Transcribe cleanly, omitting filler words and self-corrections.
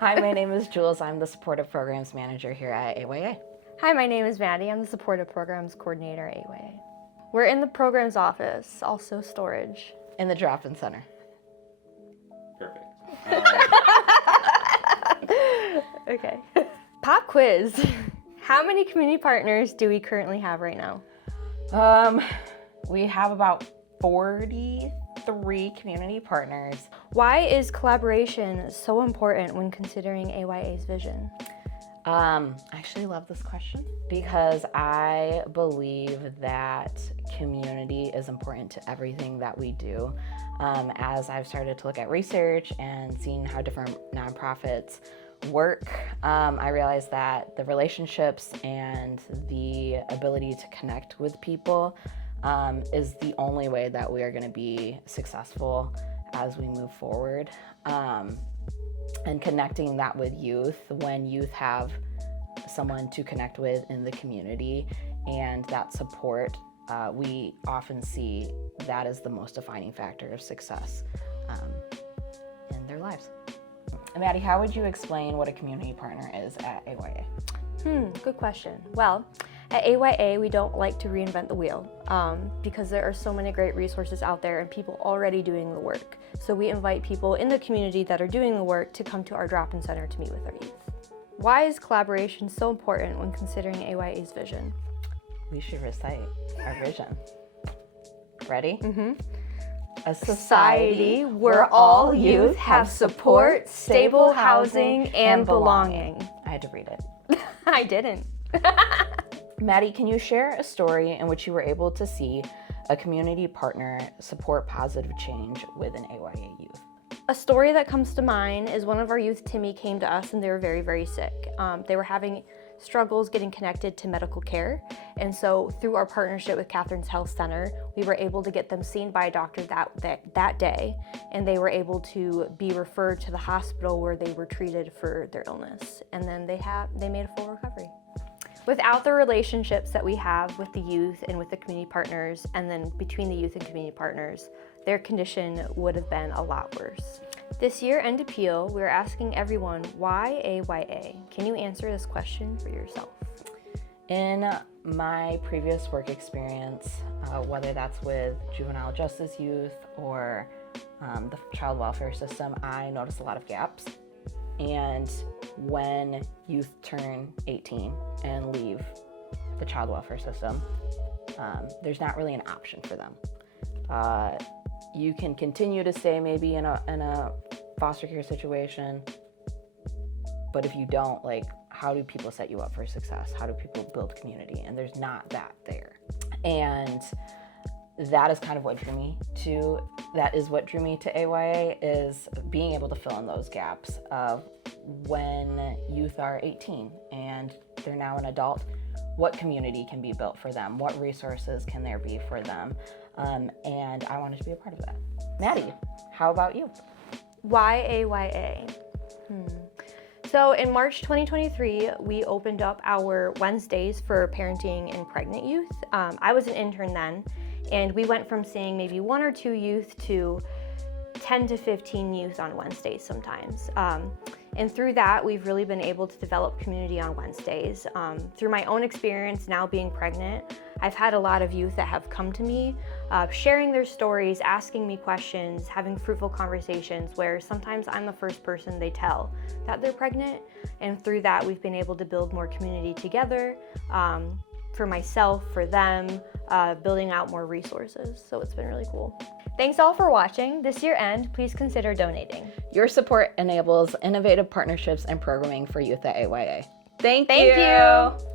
Hi, my name is Jules. I'm the Supportive Programs Manager here at AYA. Hi, my name is Maddy. I'm the Supportive Programs Coordinator at AYA. We're in the Programs office, also storage. In the drop-in center. Perfect. Okay. Pop quiz. How many community partners do we currently have right now? We have about 43 community partners. Why is collaboration so important when considering AYA's vision? I actually love this question because I believe that community is important to everything that we do. As I've started to look at research and seeing how different nonprofits work, I realized that the relationships and the ability to connect with people is the only way that we are going to be successful as we move forward. And connecting that with youth, when youth have someone to connect with in the community and that support, we often see that as the most defining factor of success in their lives. Maddy, how would you explain what a community partner is at AYA? Good question. Well, at AYA, we don't like to reinvent the wheel because there are so many great resources out there and people already doing the work. So we invite people in the community that are doing the work to come to our drop-in center to meet with our youth. Why is collaboration so important when considering AYA's vision? We should recite our vision. Ready? Mm-hmm. A Society where all youth have support, stable housing, and belonging. I had to read it. I didn't. Maddy, can you share a story in which you were able to see a community partner support positive change within AYA youth? A story that comes to mind is one of our youth, Timmy, came to us and they were very, very sick. They were having struggles getting connected to medical care. And so through our partnership with Catherine's Health Center, we were able to get them seen by a doctor that day. And they were able to be referred to the hospital where they were treated for their illness. And then they made a full recovery. Without the relationships that we have with the youth and with the community partners, and then between the youth and community partners, their condition would have been a lot worse. This year-end appeal, we're asking everyone, why AYA? Can you answer this question for yourself? In my previous work experience, whether that's with juvenile justice youth or the child welfare system, I noticed a lot of gaps. And when youth turn 18 and leave the child welfare system, there's not really an option for them. You can continue to stay maybe in a foster care situation, but if you don't, like, how do people set you up for success? How do people build community? And there's not that there. And that is kind of what drew me to AYA, is being able to fill in those gaps of when youth are 18 and they're now an adult, what community can be built for them? What resources can there be for them? And I wanted to be a part of that. Maddy, how about you? Why AYA? So in March 2023, we opened up our Wednesdays for parenting and pregnant youth. I was an intern then, and we went from seeing maybe 1 or 2 youth to 10 to 15 youth on Wednesdays sometimes. And through that, we've really been able to develop community on Wednesdays. Through my own experience now being pregnant, I've had a lot of youth that have come to me, sharing their stories, asking me questions, having fruitful conversations where sometimes I'm the first person they tell that they're pregnant. And through that, we've been able to build more community together, for myself, for them, building out more resources. So it's been really cool. Thanks all for watching. This year-end, please consider donating. Your support enables innovative partnerships and programming for youth at AYA. Thank you.